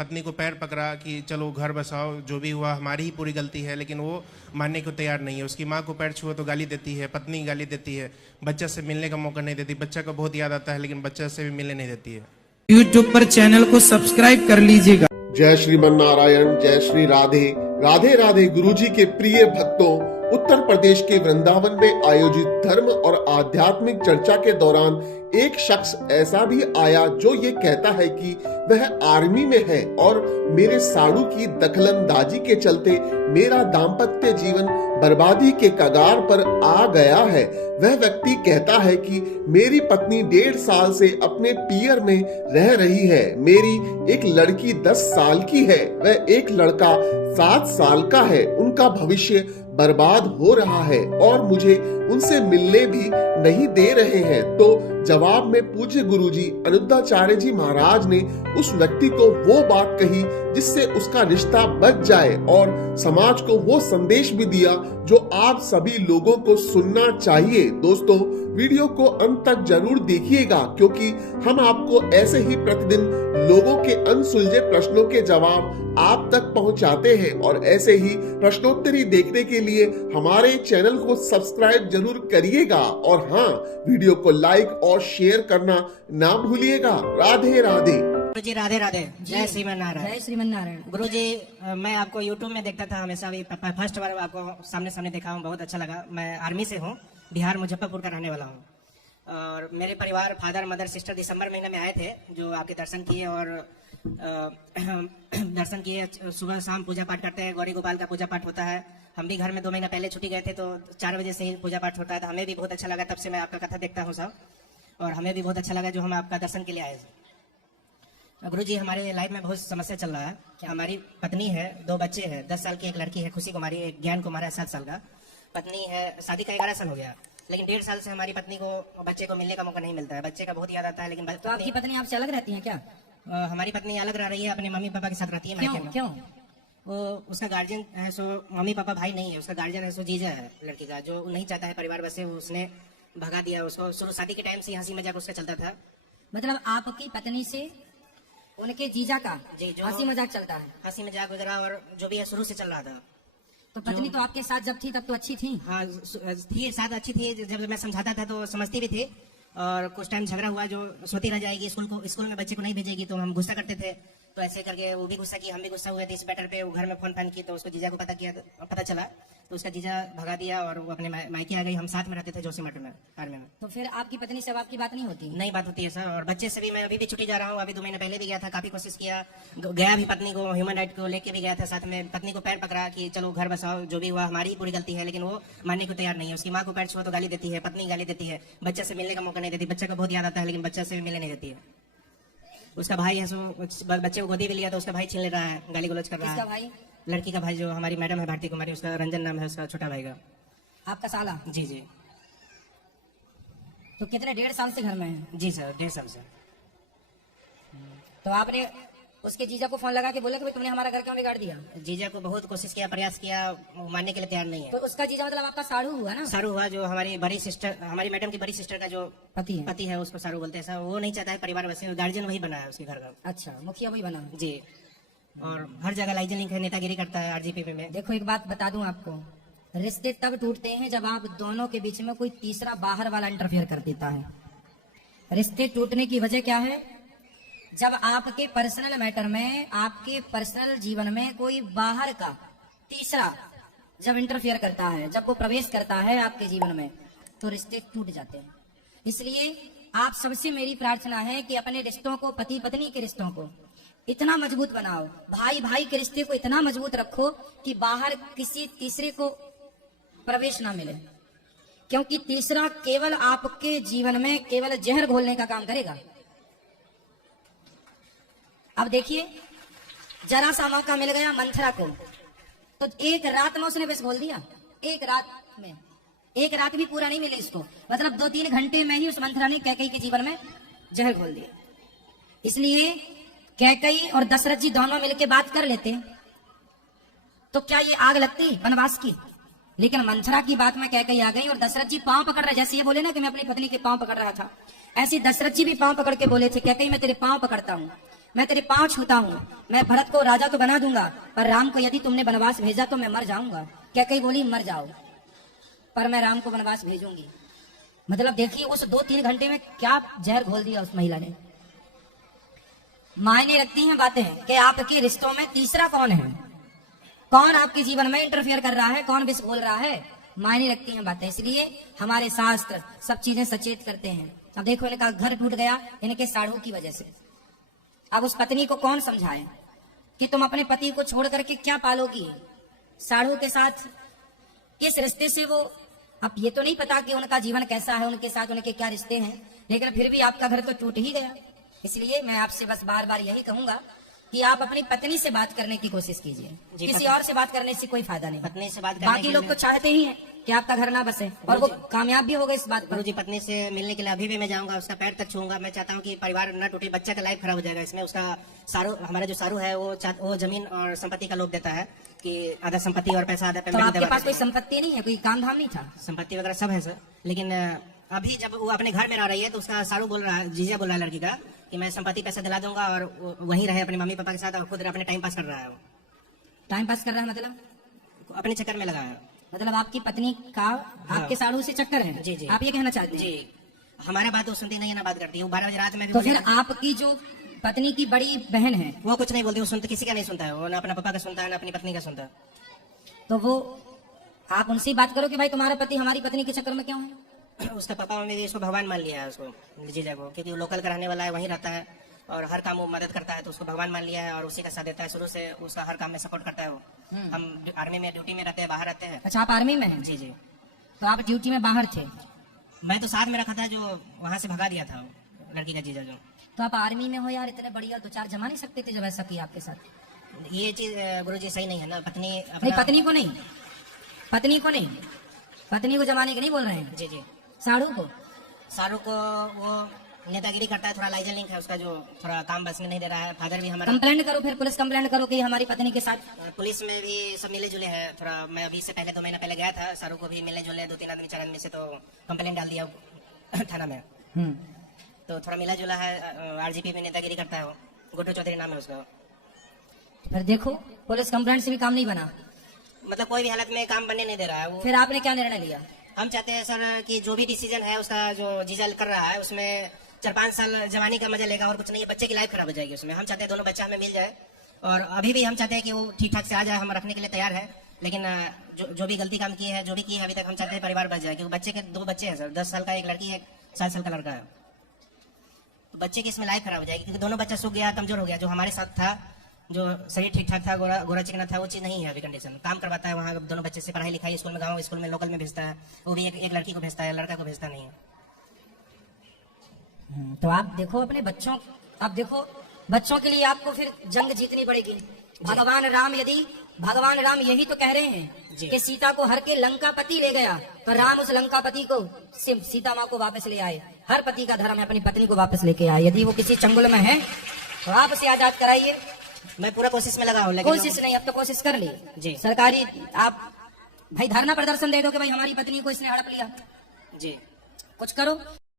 पत्नी को पैर पकड़ा कि चलो घर बसाओ, जो भी हुआ हमारी ही पूरी गलती है, लेकिन वो मानने को तैयार नहीं है। उसकी माँ को पैर छुआ तो गाली देती है, पत्नी गाली देती है, बच्चा से मिलने का मौका नहीं देती। बच्चा को बहुत याद आता है लेकिन बच्चा से भी मिलने नहीं देती है। YouTube पर चैनल को सब्सक्राइब कर लीजिएगा। जय श्रीमन नारायण, जय श्री राधे। राधे राधे। गुरुजी के प्रिय भक्तों, उत्तर प्रदेश के वृंदावन में आयोजित धर्म और आध्यात्मिक चर्चा के दौरान एक शख्स ऐसा भी आया जो ये कहता है कि वह आर्मी में है और मेरे साड़ू की दखलंदाजी के चलते मेरा दाम्पत्य जीवन बर्बादी के कगार पर आ गया है। वह व्यक्ति कहता है कि मेरी पत्नी 1.5 साल से अपने पियर में रह रही है। मेरी एक लड़की 10 साल की है, वह एक लड़का 7 साल का है। उनका भविष्य बर्बाद हो रहा है और मुझे उनसे मिलने भी नहीं दे रहे हैं। तो जवाब में पूज्य गुरुजी अनुद्धाचार्य जी महाराज ने उस व्यक्ति को वो बात कही जिससे उसका रिश्ता बच जाए और समाज को वो संदेश भी दिया जो आप सभी लोगों को सुनना चाहिए। दोस्तों, वीडियो को अंत तक जरूर देखिएगा क्योंकि हम आपको ऐसे ही प्रतिदिन लोगों के अनसुलझे प्रश्नों के जवाब आप तक पहुंचाते हैं और ऐसे ही प्रश्नोत्तरी देखने के लिए हमारे चैनल को सब्सक्राइब जरूर करिएगा और हाँ, वीडियो को लाइक और शेयर करना ना भूलिएगा। राधे राधे। गुरु जी राधे राधे। जय श्रीमन नारायण। जय श्रीमन नारायण। गुरु जी, मैं आपको YouTube में देखता था हमेशा, भी फर्स्ट बार आपको सामने सामने देखा हूँ, बहुत अच्छा लगा। मैं आर्मी से हूँ, बिहार मुजफ्फरपुर का रहने वाला हूँ और मेरे परिवार फादर मदर सिस्टर दिसंबर महीने में आए थे जो आपके दर्शन किए और दर्शन किए। सुबह शाम पूजा पाठ करते हैं, गौरी गोपाल का पूजा पाठ होता है। हम भी घर में 2 महीना पहले छुट्टी गए थे तो 4 बजे से ही पूजा पाठ होता है, तो हमें भी बहुत अच्छा लगा। तब से मैं आपका कथा देखता हूँ सब, और हमें भी बहुत अच्छा लगा जो हम आपका दर्शन के लिए आए। गुरु जी, हमारे लाइफ में बहुत समस्या चल रहा है। हमारी पत्नी है, 2 बच्चे हैं, 10 साल की एक लड़की है खुशी कुमारी, एक ज्ञान कुमार है 7 साल का। पत्नी है, शादी का 11 साल हो गया, लेकिन 1.5 साल से हमारी पत्नी को बच्चे को मिलने का मौका नहीं मिलता है। बच्चे का बहुत याद आता है लेकिन तो आपकी पत्नी आपसे अलग रहती है क्या? हमारी पत्नी अलग रह रही है, अपने मम्मी पापा के साथ रहती है। क्यों क्यों? वो उसका गार्जियन है, सो मम्मी पापा भाई नहीं है, उसका गार्जियन है, सो जीजा है लड़की का, जो नहीं चाहता है परिवार वैसे उसने भगा दिया उसको। शुरू शादी के टाइम से हंसी मजाक उसका चलता था। मतलब आपकी पत्नी से उनके जीजा का जी, जो हंसी मजाक चलता है। हंसी मजाक वगैरह और जो भी है शुरू से चल रहा था। तो पत्नी तो आपके साथ जब थी तब तो अच्छी थी। हाँ थी, साथ अच्छी थी। जब मैं समझाता था तो समझती भी थी, और कुछ टाइम झगड़ा हुआ जो सोती रह जाएगी, स्कूल में बच्चे को नहीं भेजेगी, तो हम गुस्सा करते थे। तो ऐसे करके वो भी गुस्सा की, हम भी गुस्सा हुए थे इस मैटर पे। वो घर में फोन की तो उसको जीजा को पता चला, तो उसका जीजा भगा दिया और वो अपने मायके आ गई। हम साथ में रहते थे जोशीमठ में, आर्मी में। तो फिर आपकी पत्नी से अब आपकी बात नहीं होती? नहीं बात होती है सर। और बच्चे से भी मैं अभी भी छुट्टी जा रहा हूँ। अभी 2 महीने पहले भी गया था, काफी कोशिश किया, गया भी पत्नी को ह्यूमन राइट को लेके भी गया था साथ में। पत्नी को पैर पकड़ा कि चलो घर बसाओ, जो भी हुआ हमारी ही पूरी गलती है, लेकिन वो मानने को तैयार नहीं है। उसकी माँ को पैर छुआ तो गाली देती है, पत्नी गाली देती है, बच्चे से मिलने का मौका नहीं देती। बच्चे को बहुत याद आता है लेकिन बच्चा से भी मिलने नहीं देती है। उसका भाई है, सो बच्चे को गोदी भी लिया तो उसका भाई छीन ले रहा है, गाली गलौज कर रहा है। किसका भाई? लड़की का भाई, जो हमारी मैडम है भारती कुमारी, उसका रंजन नाम है उसका छोटा भाई का। आपका साला? जी जी। तो कितने 1.5 साल से घर में है? जी सर, 1.5 साल से। तो आपने उसके जीजा को फोन लगा के बोला कि भाई तुमने हमारा घर क्यों बिगाड़ दिया? जीजा को बहुत कोशिश किया, प्रयास किया, मानने के लिए तैयार नहीं है। तो उसका जीजा मतलब आपका साड़ू हुआ ना? सारू हुआ, जो हमारी बड़ी सिस्टर, हमारी मैडम की बड़ी सिस्टर का जो पति है उसको सारू बोलते हैं सर। वो नहीं चाहता है परिवार वैसे, गार्जियन वही बना है उसके घर का। अच्छा, मुखिया वही बना? जी। और हर जगह लाइजनिंग है, नेतागिरी करता है आरजीपी में। देखो एक बात बता दूं आपको, रिश्ते तब टूटते हैं जब आप दोनों के बीच में कोई तीसरा बाहर वाला इंटरफेयर कर देता है। रिश्ते टूटने की वजह क्या है? जब आपके पर्सनल मैटर में, आपके पर्सनल जीवन में कोई बाहर का तीसरा जब इंटरफेयर करता है, जब वो प्रवेश करता है आपके जीवन में, तो रिश्ते टूट जाते हैं। इसलिए आप सबसे मेरी प्रार्थना है कि अपने रिश्तों को, पति पत्नी के रिश्तों को इतना मजबूत बनाओ, भाई भाई के रिश्ते को इतना मजबूत रखो कि बाहर किसी तीसरे को प्रवेश ना मिले, क्योंकि तीसरा केवल आपके जीवन में केवल जहर घोलने का काम करेगा। अब देखिए, जरा सा मौका मिल गया मंथरा को, तो एक रात में उसने बस घोल दिया। एक रात में, एक रात भी पूरा नहीं मिले इसको, मतलब 2-3 घंटे में ही उस मंथरा ने कैकई के जीवन में जहर घोल दिया। इसलिए कैकई और दशरथ जी दोनों मिलकर बात कर लेते तो क्या ये आग लगती वनवास की? लेकिन मंथरा की बात में कैकई आ गई और दशरथ जी पांव पकड़ रहे, जैसे ये बोले ना कि मैं अपनी पत्नी के पांव पकड़ रहा था, ऐसे दशरथ जी भी पांव पकड़ के बोले थे, कैकई मैं तेरे पांव पकड़ता हूं, मैं तेरे पांव छूता हूँ, मैं भरत को राजा तो बना दूंगा, पर राम को यदि तुमने वनवास भेजा तो मैं मर जाऊंगा। कैकेयी बोली मर जाओ, पर मैं राम को वनवास भेजूंगी। मतलब देखिए उस 2-3 घंटे में क्या जहर घोल दिया उस महिला ने। मायने रखती हैं बातें कि आपके रिश्तों में तीसरा कौन है, कौन आपके जीवन में इंटरफेयर कर रहा है, कौन विष बोल रहा है, मायने रखती हैं बातें। इसलिए हमारे शास्त्र सब चीजें सचेत करते हैं। अब देखो इनका घर टूट गया इनके साढ़ू की वजह से। अब उस पत्नी को कौन समझाए कि तुम अपने पति को छोड़ करके क्या पालोगी, साढ़ू के साथ किस रिश्ते से वो, अब ये तो नहीं पता कि उनका जीवन कैसा है, उनके साथ उनके क्या रिश्ते हैं, लेकिन फिर भी आपका घर तो टूट ही गया। इसलिए मैं आपसे बस बार बार यही कहूंगा कि आप अपनी पत्नी से बात करने की कोशिश कीजिए, किसी और से बात करने से कोई फायदा नहीं। पत्नी से बात बाकी लोग तो चाहते ही हैं कि आपका घर ना बसे, और वो कामयाब भी हो गए इस बात पर। गुरुजी पत्नी से मिलने के लिए अभी भी मैं जाऊंगा, उसका पैर तक छूंगा। मैं चाहता हूँ कि परिवार न टूटे, बच्चा का लाइफ खराब हो जाएगा इसमें। उसका सारू, हमारा जो सारू है वो जमीन और संपत्ति का लोभ देता है कि आधा संपत्ति और पैसा आधा तो पेमेंट। आपके पास कोई संपत्ति नहीं है, कोई काम धाम नहीं था? संपत्ति वगैरह सब है सर, लेकिन अभी जब वो अपने घर में रह रही है तो उसका सारू बोल रहा है, जीजा बोल रहा है लड़की का कि मैं संपत्ति पैसा दिला दूंगा और वहीं रहे अपने मम्मी पापा के साथ, और खुद अपने टाइम पास कर रहा है। वो टाइम पास कर रहा है मतलब अपने चक्कर में लगा है। मतलब आपकी पत्नी का आपके साढ़ू से चक्कर है? जी, जी। आप ये कहना चाहते हैं? जी, हमारे बात वो सुनती नहीं है ना बात करती है। वो 12 बजे रात में भी तो फिर आपकी जो पत्नी की बड़ी बहन है वो कुछ नहीं बोलती, वो सुनते किसी का नहीं सुनता है, वो ना अपना पापा का सुनता है ना अपनी पत्नी का सुनता है। तो वो आप उनसे बात करो कि भाई तुम्हारा पति हमारी पत्नी के चक्कर में क्यों है? उसका पापा मम्मी भी इसको भगवान मान लिया है, उसको जीजा को, क्योंकि वो लोकल का रहने वाला है, वहीं रहता है और हर काम वो मदद करता है, तो उसको भगवान मान लिया है और उसी का साथ देता है। शुरू से उसका हर काम में सपोर्ट करता है वो। हम आर्मी में ड्यूटी में रहते हैं, बाहर रहते हैं। अच्छा आप आर्मी में हैं? जी जी। तो आप ड्यूटी में बाहर थे? मैं तो साथ में रखा था, जो वहाँ से भगा दिया था लड़की का जीजा जो। तो आप आर्मी में हो यार, इतने बढ़िया 2-4 जमा नहीं सकते थे जब ऐसा किया आपके साथ? ये चीज गुरुजी सही नहीं है ना। पत्नी नहीं पत्नी को नहीं, पत्नी को नहीं, पत्नी को जमाने के नहीं बोल रहे हैं, जी जी। साढ़ू को। सारू को वो नेतागिरी करता है, थोड़ा लाइजन लिंक है उसका, जो थोड़ा काम बस में नहीं दे रहा है। फादर भी हमारा कंप्लेंट करो, फिर पुलिस कंप्लेंट करो कि हमारी पत्नी के साथ। पुलिस में भी सब मिले जुले हैं थोड़ा। मैं अभी से पहले 2 महीना पहले गया था, सारू को भी मिले जुले 2-3 आदमी 4 आदमी से तो कंप्लेंट डाल दिया थाना में। तो थोड़ा मिला जुला है। आरजीपी में नेतागिरी करता है वो, गुड्डू चौधरी नाम है उसका। फिर देखो पुलिस कंप्लेंट से भी काम नहीं बना, मतलब कोई भी हालत में काम बनने नहीं दे रहा है वो। फिर आपने क्या निर्णय लिया? हम चाहते हैं सर कि जो भी डिसीजन है उसका, जो जीजा कर रहा है उसमें 4-5 साल जवानी का मजा लेगा और कुछ नहीं है। बच्चे की लाइफ खराब हो जाएगी उसमें। हम चाहते हैं दोनों बच्चा हमें मिल जाए, और अभी भी हम चाहते हैं कि वो ठीक ठाक से आ जाए, हम रखने के लिए तैयार है। लेकिन जो भी गलती काम की है, जो भी की है अभी तक, हम चाहते हैं परिवार बच जाए। क्योंकि बच्चे के 2 बच्चे हैं सर, 10 साल का एक लड़की है, 7 साल का लड़का है। तो बच्चे की इसमें लाइफ खराब हो जाएगी, क्योंकि दोनों बच्चा सूख गया, कमजोर हो गया। जो हमारे साथ था, जो शरीर ठीक ठाक था, गोरा चिकना था, वो चीज नहीं है अभी कंडीशन। काम करवाता है वहाँ दोनों बच्चे से, पढ़ाई लिखाई स्कूल में, गाँव स्कूल में, लोकल में भेजता है। वो भी एक लड़की को भेजता है, लड़का को भेजता नहीं है। तो आप देखो अपने बच्चों, आप देखो बच्चों के लिए आपको फिर जंग जीतनी पड़ेगी। भगवान राम यही तो कह रहे हैं कि सीता को हर के लंकापति ले गया, पर राम उस लंकापति को सीता माँ को वापस ले आए। हर पति का धर्म है अपनी पत्नी को वापस लेके आए। यदि वो किसी चंगुल में है तो आप उसे आजाद कराइए। मैं पूरा कोशिश में लगा हूँ, लेकिन कोशिश नहीं, अब तो कोशिश कर ली जी। सरकारी आप भाई धरना प्रदर्शन दे दो कि भाई हमारी पत्नी को इसने हड़प लिया, जी कुछ करो।